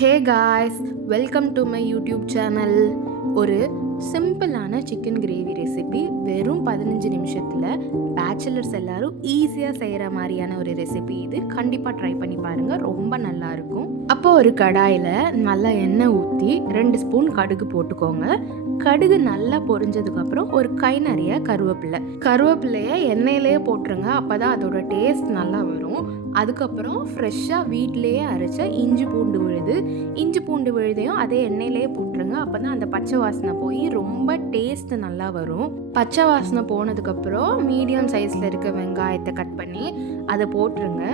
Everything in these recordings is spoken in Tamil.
Hey guys, welcome to my YouTube channel. ஒரு சிம்பிளான சிக்கன் கிரேவி ரெசிபி வெறும் 15 நிமிஷத்தில் பேச்சுலர்ஸ் எல்லாரும் ஈஸியாக செய்கிற மாதிரியான ஒரு ரெசிபி இது. கண்டிப்பாக ட்ரை பண்ணி பாருங்கள், ரொம்ப நல்லாயிருக்கும். அப்போ ஒரு கடாயில் நல்லா எண்ணெய் ஊற்றி 2 ஸ்பூன் கடுகு போட்டுக்கோங்க. கடுகு நல்லா பொரிஞ்சதுக்கப்புறம் ஒரு கை நிறைய கருவேப்பிலையை எண்ணெயிலேயே போட்டுருங்க. அப்போ தான் அதோட டேஸ்ட் நல்லா வரும். அதுக்கப்புறம் ஃப்ரெஷ்ஷாக வீட்டிலேயே அரைச்ச இஞ்சி பூண்டு விழுதையும் அதே எண்ணெயிலேயே போட்டுருங்க. அப்போ தான் அந்த பச்சை வாசனை போய் ரொம்ப டேஸ்ட் நல்லா வரும். பச்சை வாசனை போனதுக்கப்புறம் மீடியம் சைஸில் இருக்க வெங்காயத்தை கட் பண்ணி அதை போட்டுருங்க.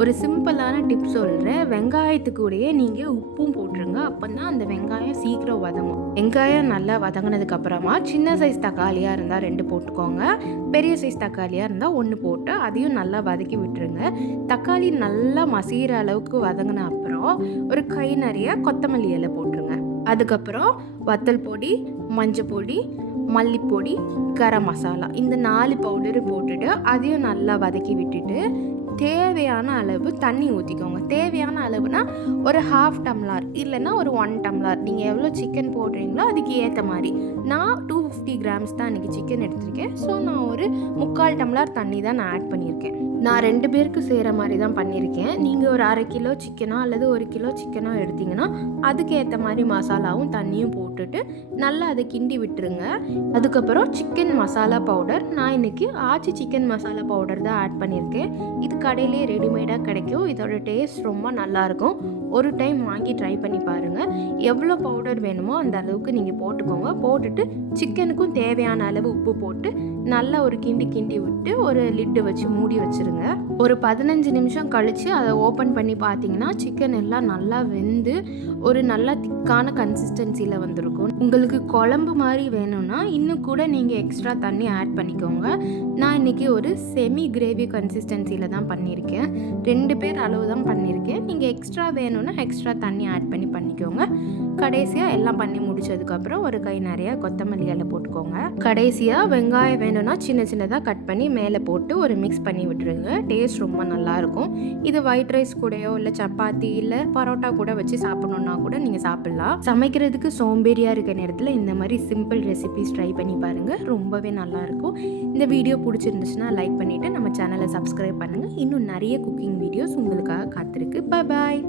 ஒரு சிம்பிளான டிப் சொல்கிறேன், வெங்காயத்துக்கூடயே நீங்கள் உப்பும் போட்டுருங்க. அப்போ தான் அந்த வெங்காயம் சீக்கிரம் வதங்கும். வெங்காயம் நல்லா வதங்கினதுக்கப்புறமா சின்ன சைஸ் தக்காளியாக இருந்தால் 2 போட்டுக்கோங்க. பெரிய சைஸ் தக்காளியாக இருந்தால் 1 போட்டு அதையும் நல்லா வதக்கி விட்டுருங்க. தக்காளி நல்லா மசிகிற அளவுக்கு வதங்கின அப்புறம் ஒரு கை நிறைய கொத்தமல்லி இலை போட்டுருங்க. அதுக்கப்புறம் வத்தல் பொடி, மஞ்சள் பொடி, மல்லிப்பொடி, கரம் மசாலா, இந்த 4 பவுடரு போட்டுட்டு அதையும் நல்லா வதக்கி விட்டுட்டு தேவையான அளவு தண்ணி ஊற்றிக்கோங்க. தேவையான அளவுனா ஒரு 1/2 டம்ளர் இல்லைன்னா ஒரு 1 டம்ளர், நீங்கள் எவ்வளோ சிக்கன் போடுறீங்களோ அதுக்கு ஏற்ற மாதிரி. நான் 250 கிராம்ஸ் தான் இன்றைக்கி சிக்கன் எடுத்திருக்கேன். ஸோ நான் ஒரு 3/4 டம்ளர் தண்ணி தான் நான் ஆட் பண்ணியிருக்கேன். நான் 2 பேருக்கு செய்கிற மாதிரி தான் பண்ணியிருக்கேன். நீங்கள் ஒரு 1/2 கிலோ சிக்கனோ அல்லது 1 கிலோ சிக்கனோ எடுத்திங்கன்னா அதுக்கு ஏற்ற மாதிரி மசாலாவும் தண்ணியும் போட்டுட்டு நல்லா அதை கிண்டி விட்டுருங்க. அதுக்கப்புறம் சிக்கன் மசாலா பவுடர், நான் இன்றைக்கி ஆச்சி சிக்கன் மசாலா பவுடர் தான் ஆட் பண்ணியிருக்கேன். இது கடையிலே ரெடிமேடாக கிடைக்கும். இதோட டேஸ்ட் ரொம்ப நல்லாயிருக்கும். ஒரு டைம் வாங்கி ட்ரை பண்ணி பாருங்கள். எவ்வளோ பவுடர் வேணுமோ அந்த அளவுக்கு நீங்கள் போட்டுக்கோங்க. போட்டுட்டு சிக்கனுக்கும் தேவையான அளவு உப்பு போட்டு நல்லா ஒரு கிண்டி விட்டு ஒரு லிட்டு வச்சு மூடி வச்சுருங்க. ஒரு 15 நிமிஷம் கழித்து அதை ஓப்பன் பண்ணி பார்த்தீங்கன்னா சிக்கன் எல்லாம் நல்லா வெந்து ஒரு நல்லா திக்கான கன்சிஸ்டன்சியில் வந்திருக்கும். உங்களுக்கு குழம்பு மாதிரி வேணும்னா இன்னும் கூட நீங்கள் எக்ஸ்ட்ரா தண்ணி ஆட் பண்ணிக்கோங்க. நான் இன்றைக்கி ஒரு செமி கிரேவி கன்சிஸ்டன்சியில் தான் பண்ணியிருக்கேன். 2 பேர் அளவு தான் பண்ணியிருக்கேன். நீங்கள் எக்ஸ்ட்ரா வேணும்னா எக்ஸ்ட்ரா தண்ணி ஆட் பண்ணிக்கோங்க. கடைசியாக எல்லாம் பண்ணி முடிச்சதுக்கப்புறம் ஒரு கை நிறைய கொத்தமல்லி இலை போட்டுக்கோங்க. கடைசியாக வெங்காயம் வேணும்னா சின்னதாக கட் பண்ணி மேலே போட்டு ஒரு மிக்ஸ் பண்ணி விட்டுருங்க. டேஸ்ட் ரொம்ப நல்லாயிருக்கும். இது ஒயிட் ரைஸ் கூடயோ இல்லை சப்பாத்தி இல்லை பரோட்டா கூட வச்சு சாப்பிட்ணுன்னா கூட நீங்கள் சாப்பிட்லாம். சமைக்கிறதுக்கு சோம்பேறியாக இருக்க நேரத்தில் இந்த மாதிரி சிம்பிள் ரெசிபிஸ் ட்ரை பண்ணி பாருங்கள், ரொம்பவே நல்லாயிருக்கும். இந்த வீடியோ பிடிச்சிருந்துச்சுன்னா லைக் பண்ணிவிட்டு நம்ம சேனலை சப்ஸ்கிரைப் பண்ணுங்கள். இன்னும் நிறைய குக்கிங் வீடியோஸ் உங்களுக்காக காத்திருக்கு. பாய்.